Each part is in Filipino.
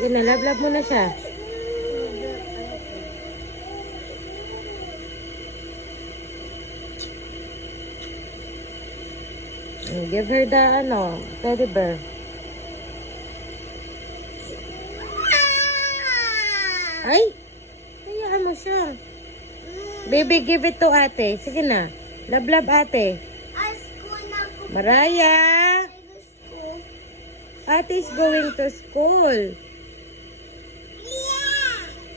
Sige na, love mo na siya. Give her the, teddy bear. Ay! Hayaan mo siya. Baby, give it to ate. Sige na. Love ate. Maraya! Ate is going to school.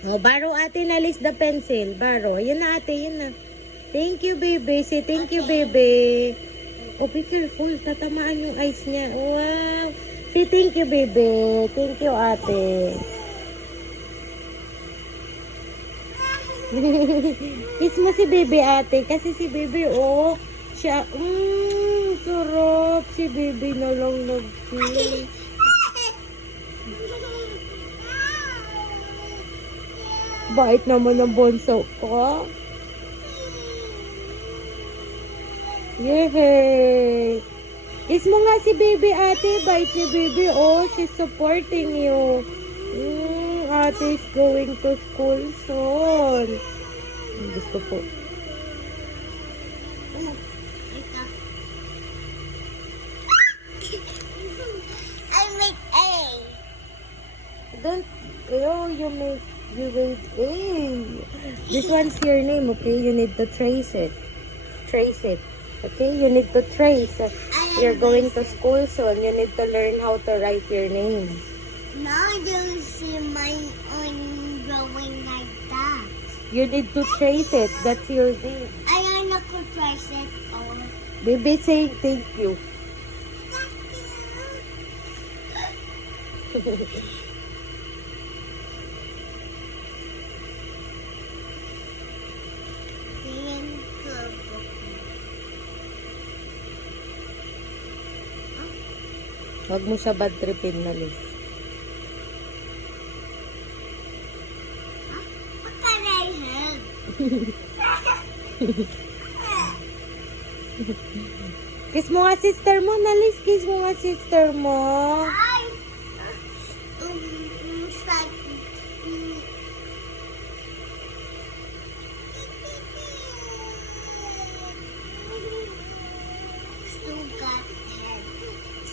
Oh, Baro ate, nalis the pencil. Baro. Yan na ate, yan na. Thank you, baby. Say thank you, baby. Oh, be careful. Tatamaan yung eyes niya. Wow. Say thank you, baby. Thank you, ate. Kiss mo si baby, ate. Kasi si baby, oh, siya, sarap. Si baby na lang nag-kiss. Bait naman ang bonso ko. Yehey! Kiss mo nga si baby, ate. Bait ni baby. Oh, she's supporting you. Ate is going to school soon. Gusto po. I make A. Don't, you made A. This one's your name, okay? You need to trace it. Trace it. Okay, you need to trace. You're going to school soon. You need to learn how to write your name. Now you see mine on drawing like that. You need to trace it. That's your name. I want to trace it all. Baby saying thank you. Huwag mo siya bad tripin na Liz. What can I have? Kiss mo nga sister mo na Liz. Kiss mo nga sister mo. Ay!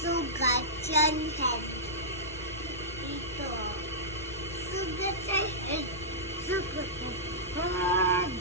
Sugat yan head. Ito. Sugat yan head. Sugat yan head.